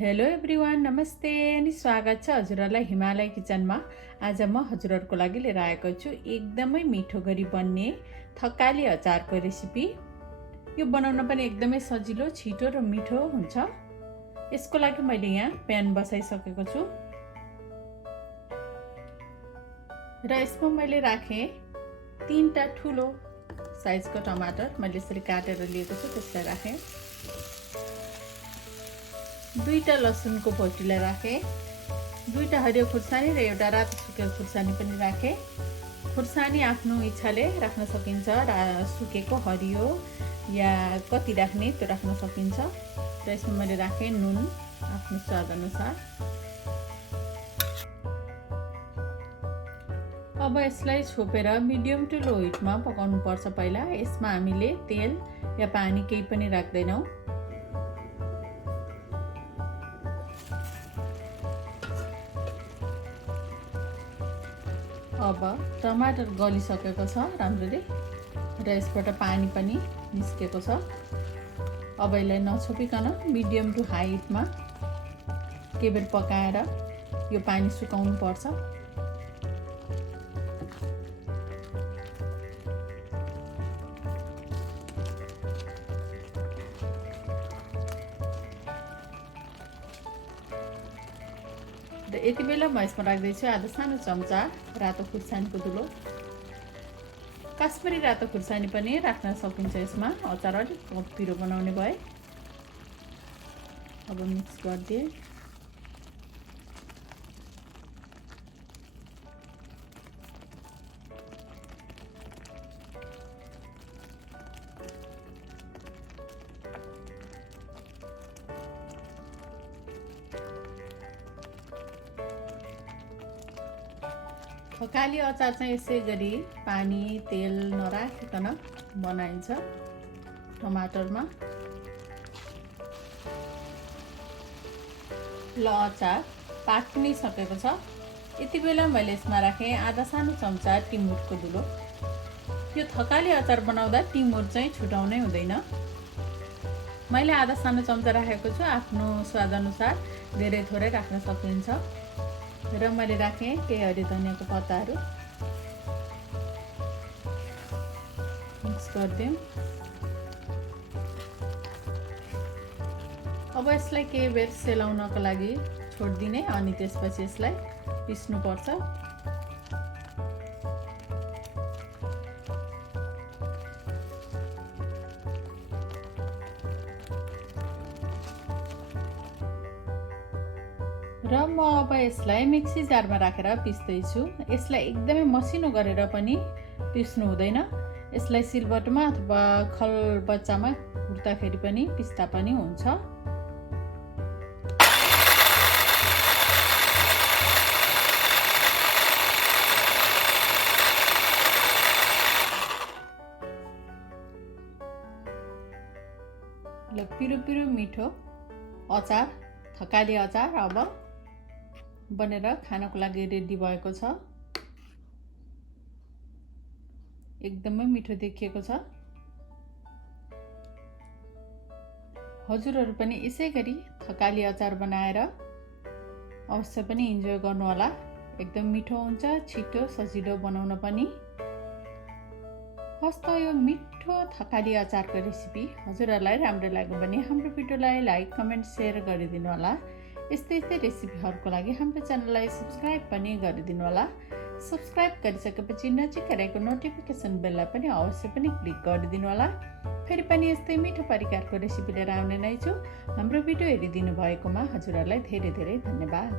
Hello everyone, नमस्ते अनि स्वागत छ हजुरहरूलाई हिमालय किचनमा। आज म हजुरहरूको लागि लिएर आएको छु एकदमै मिठो गरी बन्ने थकाली अचारको रेसिपी। यो बनाउन पनि एकदमै सजिलो, छिटो र मिठो हुन्छ। यसको लागि मैले यहाँ प्यान बसाइसकेको छु र यसमा मैले राखेँ 3टा ठुलो साइजको टमाटर मैले यसरी काटेर लिएको छु, त्यसलाई राखेँ। 2टा लसुनको भोटीलाई राखेँ, 2टा हरियो खुर्सानी र एउटा रातो सुकेको खुर्सानी पनि राखेँ। खुर्सानी आफ्नो इच्छाले राख्न सकिन्छ, सुकेको हरियो या कति राख्ने त्यो राख्न सकिन्छ। र यसमा मैले राखेँ नुन आफ्नो स्वाद अनुसार। अब यसलाई छोपेर मिडियम टु लो हिटमा पकाउनु पर्छ। पहिला यसमा हामीले तेल या पानी केही पनि राख्दैनौँ। अब टमाटर गलिसकेको छ राम्ररी र यसबाट पानी पनि निस्केको छ। अब यसलाई नछोपिकन मिडियम टु हाई हिटमा केही बेर पकाएर यो पानी सुकाउनु पर्छ। र यति बेला म यसमा राख्दैछु आधा सानो चम्चा रातो खुर्सानीको धुलो। काश्मिरी रातो खुर्सानी पनि राख्न सकिन्छ यसमा, अचार अलिक पिरो बनाउने भए। अब मिक्स गरिदिए। थकाली अचार चाहिँ यसै गरी पानी तेल नराखिकन बनाइन्छ टमाटरमा। ल अचार पाक पनि सकेको छ। यति बेला मैले यसमा राखेँ आधा सानो चम्चा टिमुरको धुलो। यो थकाली अचार बनाउँदा टिमुर चाहिँ छुटाउनै हुँदैन। मैले आधा सानो चम्चा राखेको छु, आफ्नो स्वाद अनुसार धेरै थोरै राख्न सकिन्छ। र मैले राखेँ केही हरियो धनियाँको पत्ताहरू। मिक्स गरिदिउँ। अब यसलाई केही बेर सेलाउनको लागि छोडिदिने अनि त्यसपछि यसलाई पिस्नुपर्छ। र म अब यसलाई मिक्सी जारमा राखेर पिस्दैछु। यसलाई एकदमै मसिनो गरेर पनि पिस्नु हुँदैन। यसलाई सिलबटमा अथवा खलबच्चामा कुट्दाखेरि पनि पिस्दा पनि हुन्छ। ल पिरो पिरो मिठो अचार, थकाली अचार अब बनेर खानको लागि रेडी भएको छ। एकदमै मिठो देखिएको छ। हजुरहरू पनि यसै गरी थकाली अचार बनाएर अवश्य पनि इन्जोय गर्नुहोला। एकदम मिठो हुन्छ, छिटो सजिलो बनाउन पनि। हस्त यो मिठो थकाली अचारको रेसिपी हजुरहरूलाई राम्रो लाग्यो भने हाम्रो भिडियोलाई लाइक, कमेन्ट, सेयर गरिदिनु होला। यस्तै रेसिपीहरूको लागि हाम्रो च्यानललाई सब्स्क्राइब पनि गरिदिनु होला। सब्स्क्राइब गरिसकेपछि नजिकै रहेको नोटिफिकेसन बेललाई पनि अवश्य पनि क्लिक गरिदिनु होला। फेरि पनि यस्तै मिठो परिकारको रेसिपी लिएर आउने नै छु। हाम्रो भिडियो हेरिदिनु भएकोमा हजुरहरूलाई धेरै धेरै धन्यवाद।